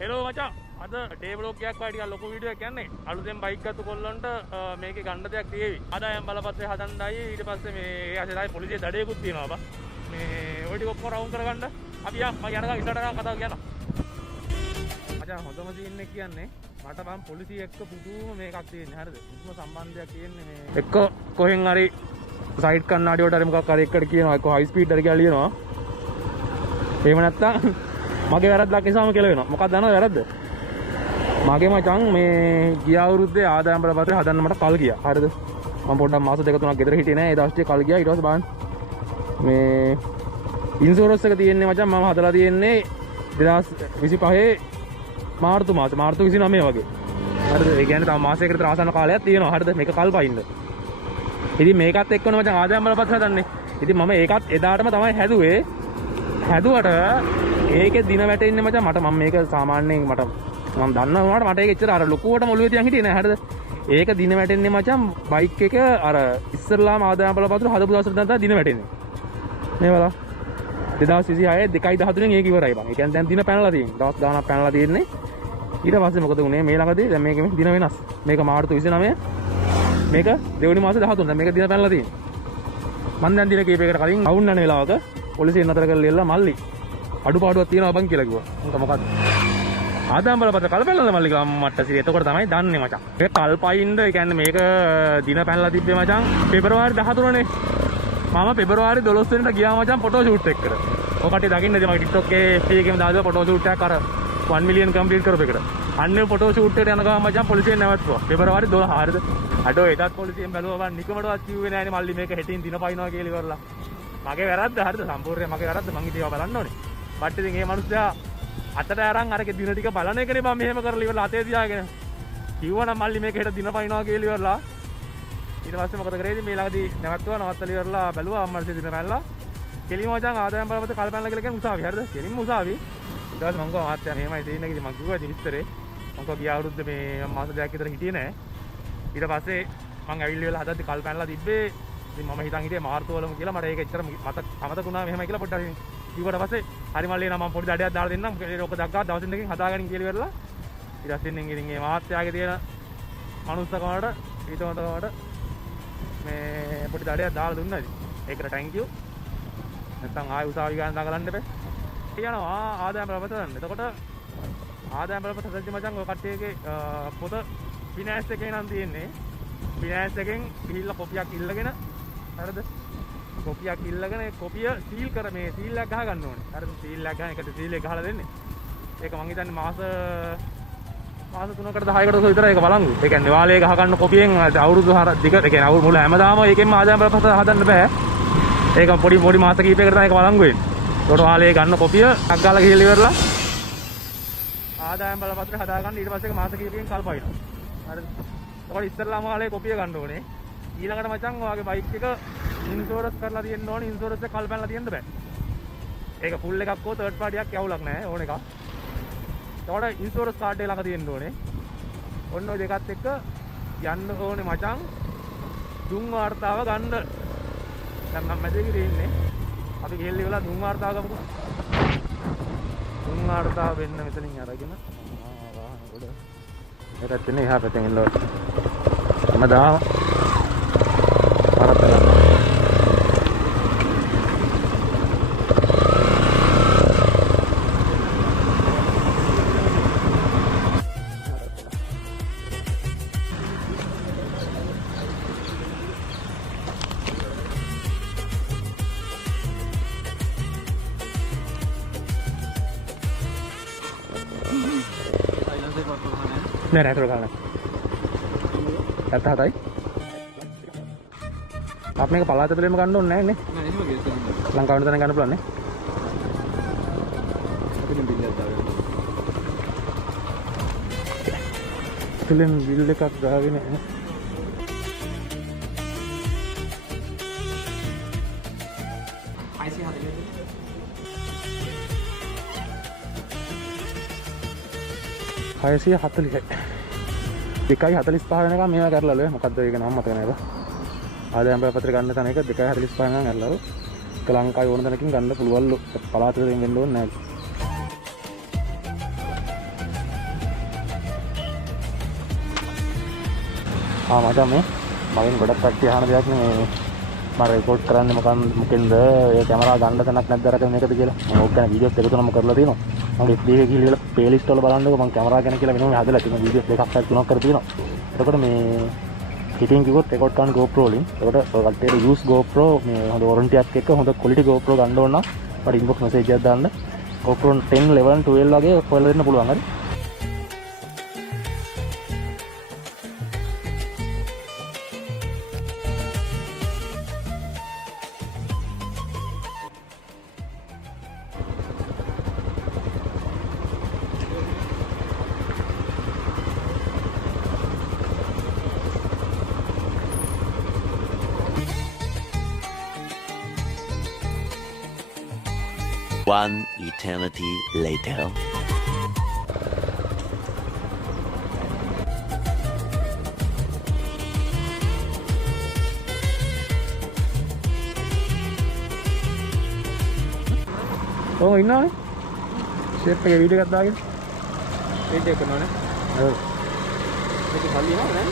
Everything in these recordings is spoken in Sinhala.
හෙලෝ මචං අද ඩේ ව්ලොග් එකක් වගේ ටිකක් ලොකු වීඩියෝ එකක් යන්නේ. අලුතෙන් බයික් ගත්ත කොල්ලන්ට මේකේ ගන්න දෙයක් තියෙවි. ආදායම් බලපත්‍රය හදන්නයි ඊට පස්සේ මේ ඒ ඇසෙයි පොලිසිය දඩේකුත් තියෙනවා බා. මේ ඔය ටික ඔක්කොම රවුම් කරගන්න. අපි මම යනවා ඉස්සරහට කතාව කියනවා. මචං හොඳම සීන් එක කියන්නේ මට බම් පොලිසිය එක්ක පුදුම මේකක් තියෙන්නේ. හරිද? පුදුම සම්බන්ධයක් තියෙන්නේ මේ. එක්ක කොහෙන් හරි සයිඩ් කන්නාඩි වලට හරි මොකක් හරි එක්කට කියනවා. එක්ක හයි ස්පීඩ් හරි කියලා ලියනවා. එහෙම නැත්තම් මගේ වැරද්දක් නිසාම කියලා වෙනවා. මොකක්ද දන්නවද වැරද්ද? මගේ මචං මේ ගිය අවුරුද්දේ ආදායම් බලපත්‍රය හදන්න මට කල් ගියා. හරිද? මම පොඩ්ඩක් මාස දෙක තුනක් ගෙදර හිටියේ නෑ. ඒ දවස් ටික කල් ගියා. ඊට පස්සේ බලන්න මේ ඉන්ෂුරන්ස් එක තියෙන්නේ මචං මම හදලා තියෙන්නේ 2025 මාර්තු 29 වගේ. හරිද? ඒ කියන්නේ තව මාසයකට විතර ආසන්න කාලයක් තියෙනවා. හරිද? මේක කල් පයින්ද. ඉතින් මේකත් එක්කනේ මචං ආදායම් බලපත්‍රය හදන්නේ. ඉතින් මම ඒකත් එදාටම තමයි හැදුවේ. හැදුවට ඒකේ දින වැටෙන්නේ මචං මට මම මේක සාමාන්‍යයෙන් මම දන්නවා වුණාට මට ඒක එච්චර අර ලොකුවටම ඔළුවේ තියන් හිටියේ නෑ. හරිද? ඒක දින වැටෙන්නේ මචං බයික් එක අර ඉස්සරලාම ආදායම් බලපත්‍ර හදපු දවසට තමයි දින වැටෙන්නේ. මේ බලන්න 2026 2/13 න් ඒක ඉවරයි බං. ඒ කියන්නේ දැන් දින පැනලා තියෙන්නේ. දවස් ගාණක් පැනලා තියෙන්නේ. ඊට පස්සේ මොකද වුනේ මේ ළඟදී දැන් මේකෙ දින වෙනස්. මේක මාර්තු 29 මේක දෙවෙනි මාසේ 13 දැන් මේක දින පැනලා තියෙන්නේ. මම දැන් දින කීපයකට කලින් අවුන් යන වෙලාවක පොලිසියෙන් නතර කරලා ඉල්ලලා මල්ලි අඩුපාඩුවක් තියෙනවා බං කියලා කිව්වා. උන්ට මොකද්ද? ආදායම් බලපත්‍ර කල්පැනලා මල්ලි ගම මට්ට සිරි. එතකොට තමයි දන්නේ මචං. මේ කල්පයින්ද ඒ කියන්නේ මේක දින පැනලා තිබ්බේ මචං පෙබරවාරි 13 නේ. මම පෙබරවාරි 12 වෙනිදා ගියා මචං ෆොටෝ ෂූට් එකකට. ඔය කට්ටිය දකින්නද මගේ TikTok එකේ එකේම දාලා ෆොටෝ ෂූට් එකක් අර 1 මිලියන් කම්ප්ලීට් කරපු එකට. අන්නේ ෆොටෝ ෂූට් එකට යන ගමන් මචං පොලිසියෙන් නැවතුවා. පෙබරවාරි 12 හරිද? අඩෝ එදත් පොලිසියෙන් බැලුවා මම නිකමඩවත් කිව්වේ නෑනේ මල්ලි මේක හෙටින් දින පයින්නවා කියලා ඉවරලා. මගේ වැරද්ද හරිද? සම්පූර්ණයෙන් මගේ වැරද්ද. මං ඉතින් ඒවා බලන්න ඕනේ. බට් ඉතින් මේ මිනිස්සයා අතට අරන් අරගේ දින ටික බලන එකනේ මම මෙහෙම කරලා ඉවරලා අතේ තියාගෙන. කිව්වනම් මල්ලි මේක හෙට දින පයින්නවා කියලා ඉවරලා. ඊට පස්සේ මොකද කරේ ඉතින් මේ ළඟදී නැවතුවා නවත්තලා ඉවරලා බැලුවා අම්මලා දින පැනලා. කෙලිම මචං ආදායම් බලපත්‍ර කල්පැනලා කියලා කියන්නේ උසාවි හරිද? කෙලින්ම උසාවි. ඊට පස්සේ මං ගියා මාත්‍යා මෙහෙමයි තියෙන්නේ කිව්වා මං කිව්වා ඉතින් විස්තරේ. මං කිව්වා ගිය අවුරුද්දේ මේ මාස දෙකක් විතර හිටියේ නෑ. ඊට පස්සේ මං ඇවිල්ලි වෙලා හදද්දි කල්පැනලා තිබ්බේ. ඉතින් මම හිතන් හිටියේ මාර්තු වලම කියලා මට ඒක එච්චර අමතක වුණා මෙහෙමයි කියලා පොඩ්ඩක් කිව්වට පස්සේ හරි මල්ලේ නම් මම පොඩි දඩයක් දාලා දෙන්නම් ඒක දක්වා දවසින් දෙකකින් හදාගන්න කියලා ඉවරලා ඊට පස්සේ ඉතින් මේ මාත්‍යාගේ තියෙන මනුස්සකමකට ඊටමතකමට මේ පොඩි දඩයක් දාලා දුන්නා ඉතින් ඒකට thank you නැත්නම් ආයෙ උසාවි ගන්න දඟලන්න එපා කියනවා ආදායම් බලපත්‍ර ගන්න. එතකොට ආදායම් බලපත්‍ර හදද්දි මචං ඔය කට්ටියගේ පොත ෆිනෑන්ස් එකේ නම් තියෙන්නේ ෆිනෑන්ස් එකෙන් ගිහිල්ලා කොපියක් ඉල්ලගෙන හරිද? කොපියක් ඉල්ලගෙන ඒ කොපිය සීල් කර මේ සීල් එකක් ගහ ගන්න ඕනේ. හරිද? සීල් එකක් ගහන එකට සීල් එක ගහලා දෙන්නේ. ඒක මං හිතන්නේ මාස 3කට 10කට විතර ඒක බලංගු. ඒ කියන්නේ වාලේ ගහ ගන්න කොපියෙන් අවුරුදු 4 දිග ඒ කියන්නේ අවුරුදු මුල හැමදාම ඒකෙන්ම ආදායම් බලපත්‍ර හදන්න බෑ. ඒක පොඩි මාස කිහිපයකට තමයි ඒක බලංගු වෙන්නේ. ඒකට වාලේ ගන්න කොපිය ටක් ගාලා ගිහලා ඉවරලා ආදායම් බලපත්‍ර හදා ගන්න ඊට පස්සේ මාස කිහිපයකින් කල්පයිනවා. හරිද? ඒකට ඉස්සරලාම වාලේ කොපිය ගන්න ඕනේ. ඊළඟට මචං ඔයාගේ බයික් එක ඉන්ෂුරන්ස් කරලා තියෙන්න ඕනේ. ඉන්ෂුරන්ස් එක කල්පැනලා තියෙන්න බෑ. ඒක ෆුල් එකක් හෝ තර්ඩ් පාර්ටි එකක් යවුලක් නැහැ ඕන එකක්. ඒකට ඉන්ෂුරන්ස් කාඩ් එක ළඟ තියෙන්න ඕනේ. ඔන්න ඔය දෙකත් එක්ක යන්න ඕනේ මචං දුම් වාර්තාව ගන්න. දැන් මම මැදේ ඉන්නේ. අපි ගෙල්ලි වල දුම් වාර්තාව ගමුකෝ. දුම් වාර්තාව වෙන්න මෙතනින් අරගෙන වාහන ගොඩ. ඒකත් ඉන්නේ එහා පැත්තෙන් එන්න ඕනේ. හැමදාම නෑ නෑ ගන්න. 77යි. අප මේක පළාත පිළිම ගන්න ඕනේ නෑ නේ. නෑ එහෙම ගේස් ගන්න. ලංකාවට දැන ගන්න පුළුවන් නේ. අපිට බිල් එකක් දාගන්න. පිළිම බිල් එකක් දාගෙන 640යි 2:45 වෙනකම් මේවා කරලාලු. මොකද්ද ඒක නම මතක නෑ බා. ආදායම් බලපත්‍ර ගන්න තැන එක 2:45 වෙනකම් කරලාලු. ඒක ලංකාවේ ඕන තැනකින් ගන්න පුළුවන්ලු. පළාතට දෙන්න වෙන්න ඕනේ නෑ. මචං මේ මගෙන් ගොඩක් කට්ටිය අහන දෙයක් නේ මම රෙකෝඩ් කරන්නේ මොකෙන්ද ඒ කැමරාව ගන්න තැනක් නැද්ද අරගෙන මේකද කියලා මම ඕක ගැන වීඩියෝස් දෙක තුනක් කරලා තියෙනවා මම FB එකේ ගිහලා ප්ලේලිස්ට් වල බලන්නකො මම කැමරාව ගැන කියලා වෙනම හදලා තියෙනවා වීඩියෝස් දෙකක් හරි තුනක් කරලා තියෙනවා එතකොට මේ හිටින් කිව්වොත් රෙකෝඩ් කරන GoPro වලින් එතකොට ඔය කට්ටියට use GoPro මේ හොඳ වොරන්ටි එකක් එක්ක හොඳ quality GoPro ගන්න ඕන නම් මට inbox message එකක් දාන්න GoPro 10 11 12 වගේ හොයලා දෙන්න පුළුවන් හරි One eternity later. Oh, ඉන්නවනේ. ෂේප් එකේ වීඩියෝ එකක් දාගෙන. වීඩියෝ කරනවනේ. ඔව්. ඒක හල්ලි නෑ.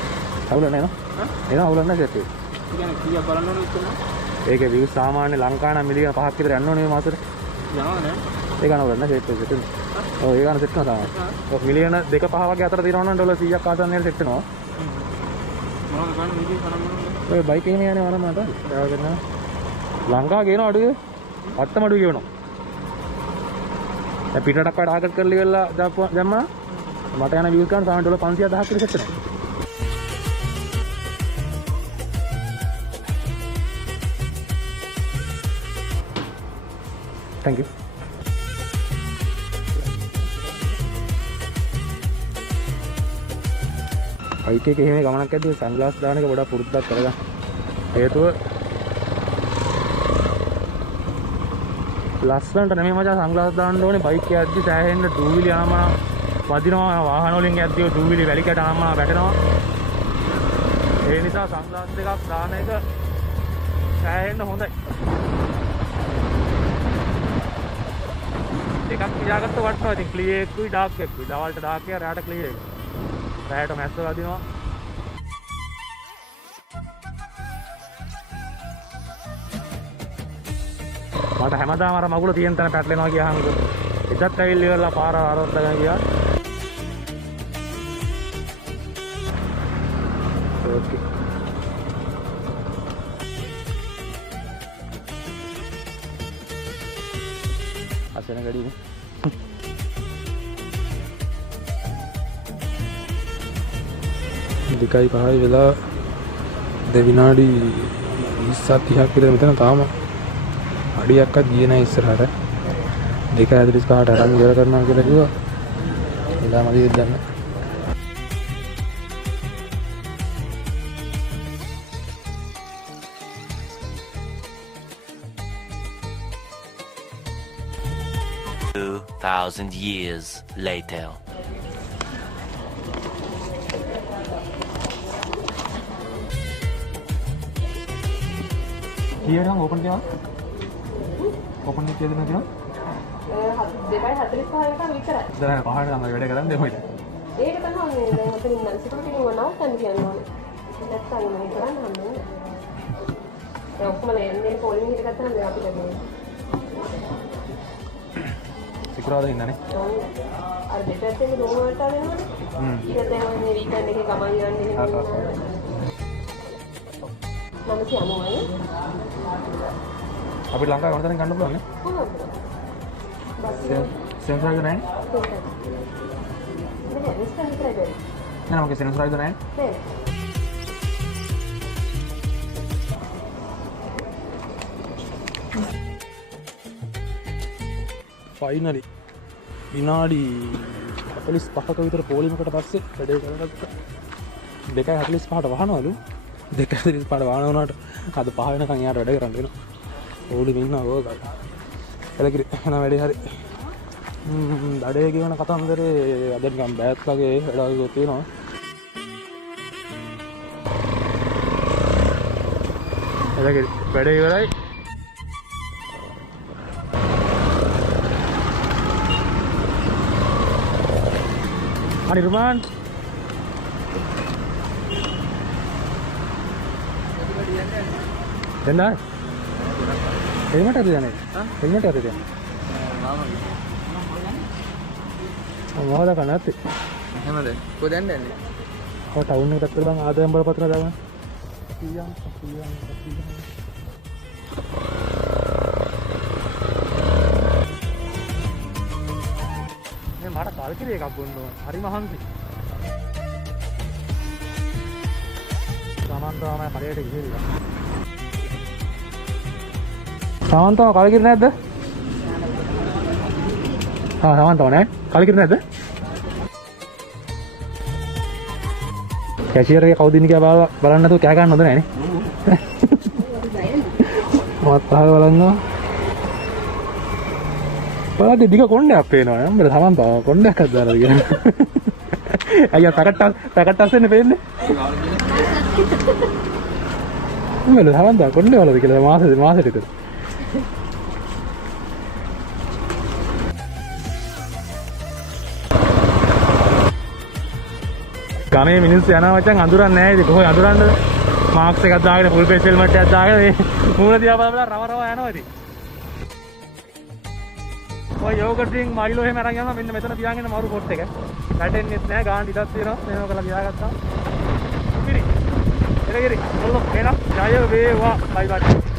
අවුල නෑ නෝ. හා? එනවා අවුල නෑ ෂේප් එක. කියන්නේ කීයක් බලන්න ඕනේ ඉතින්? ඒකේ view සාමාන්‍ය ලංකාව නම් මිලියන 5ක් විතර යන්න ඕනේ මේ මාසෙට. යනවා නෑ. ඒක නවල නෑ ෂේප් එක සෙට්. ඔව් ඒක ගන්න සෙට් කරනවා තමයි. ඔව් මිලියන 2 5 වගේ අතර තියෙනවා නම් ඩොලර් 100ක් ආසන්නයට සෙට් වෙනවා. මොනවද ගන්න වීඩියෝ කරන්න ඕනේ? ඔය බයික් එකේ යන්නේ වරම මට. යාගෙන ලංකාව ගේන අඩුවේ. අත්තම අඩුවේ කියනවා. දැන් පිටරටක් වඩා ටාගට් කරලා ඉවරලා දැම්මා මට යන views ගන්න තමයි ඩොලර් 500,000ක් විතර සෙට් වෙනවා. Thank you. බයික් එකේ එහෙම ගමනක් ඇද්දී සන්ග්ලාස් දාන එක ගොඩක් පුරුද්දක් කරගන්න. හේතුව ලස්සනට නෙමෙයි මචං සන්ග්ලාස් දාන්න ඕනේ බයික් එකේ ඇද්දී සෑහෙන්න ඩූවිලි යනවා වදිනවා වාහන වලින් ඇද්දී ඩූවිලි වැලි කැට ආවම වැටෙනවා. ඒ නිසා සන්ග්ලාස් දෙකක් දාන එක සෑහෙන්න හොඳයි. එකක් පියාගත්ත වටනවා ඉතින් ක්ලියර් එකකුයි ඩාර්ක් එකකුයි දවල්ට ඩාර්ක් එක රාට ක්ලියර් එක රාට මැස්ස වදිනවා මට හැමදාම අර මගුල තියෙන තැන පැටලෙනවා කියහම එදත් ඇවිල්ලි ඉවරලා පාර අරවත්තගෙන ගියා ඕකේ අසන ගඩියනේ දෙකයි පහයි වෙලා විනාඩි 20 30ක් විතර මෙතන තාම අඩියක්වත් ගියේ නැහැ ඉස්සරහට 2:45ට අරන් ඉවර කරනවා කියලා කිව්වා එලා මදි දෙන්න 2,000 years later. Here हम open किया open नहीं किया देना क्या 2:45 විතරයි. දැන් පහට නම් වැඩ කරන් දෙමු ඉතින්. ඒක තමයි මේ දැන් ඔතනින් නම් සිකුරු කිනුව නවත්තන්න කියනවා. නැත්නම් මේ කරන්න හම්බෙන්නේ. ඒ ඔක්කොම එන්නේ පොලින් හිට ගත්තා නම් අපිට මේ සිකුරාද ඉන්නනේ. අර දෙපැත්තේ රූම් වලට ආවෙනවනේ. ඊට දැන් මේ වීකෙන්ඩ් එකේ ගමන් යන්නේ මම කියනවා අපිට ලංකාවේ මොන තරම් ගන්න පුළුවන් නේ? කොහොමද? सेंसर राइजर 9 නෑ ඉස්සන් විතරයි බැරි. ना ओके सेंसर राइजर 9 නෑ. ෆයිනලි විනාඩි 45ක විතර පොලිමකට පස්සේ වැඩේ කරගත්තා. 2:45ට වහනවලු 2:45ට වහන වුණාට අද 5 වෙනකන් යාට වැඩ කරන්න වෙනවා. ඕලි මින්නවා ඕක. එලකිරි එන වැඩේ හරි. දඩේ කියවන කතන්දරේ අද නිකන් බෑත් වගේ වැඩ තියෙනවා. එලකිරි වැඩේ ඉවරයි. Irman එන්නා හෙල්මට් අද යන්නේ හෙල්මට් අද යන්නේ මොකද කනත්තේ එහෙමද කොහෙන්ද යන්නේ ඔය ටවුන් එකට බං ආදායම් බලපත්‍ර දාගන්න මේ මට කල්කිරි එකක් බොන්න ඕන හරි මහන්සි සමන්තවම කඩේට ගිහිල්ලා සමන්තව කල්කිරි නැද්ද සමන්තව නෑ කල්කිරි නැද්ද කැෂියර් එක කවුද ඉන්නේ කියලා බලන්න නැතුව කෑ ගන්න හොඳ නෑනේ මත් පහල බලන්නවා බලද්දි දිග කොණ්ඩයක් පේනවා නේද සමන්තව කොණ්ඩයක් අද දාලා කියන්නේ අයියා පැකට් අස්සෙන්න පේන්නේ උඹල සමන්තව කොණ්ඩේ වලද කියලා මාසෙට විතර ගමේ මිනිස්සු යනවා මචං අඳුරන්නේ නැහැ ඉතින් කොහොම අඳුරන්නද මාක්ස් එකක් දාගෙන ෆුල් ෆේස් හෙල්මට් එකක් දාගෙන මේ මූණ දිහා බලලා රව යනවා ඉතින් ඔය යෝගට් ඩ්‍රින්ක් මයිලෝ එහෙම අරන් යනවා මෙන්න මෙතන තියාගෙන මරු පොට් එක වැටෙන්නෙත් නැහැ ගාන ඉඩක් තියෙනවා මේව කරලා තියාගත්තා කිරි එරගිරි ඔල්ලෝ එනවා ජය වේවා බයි බයි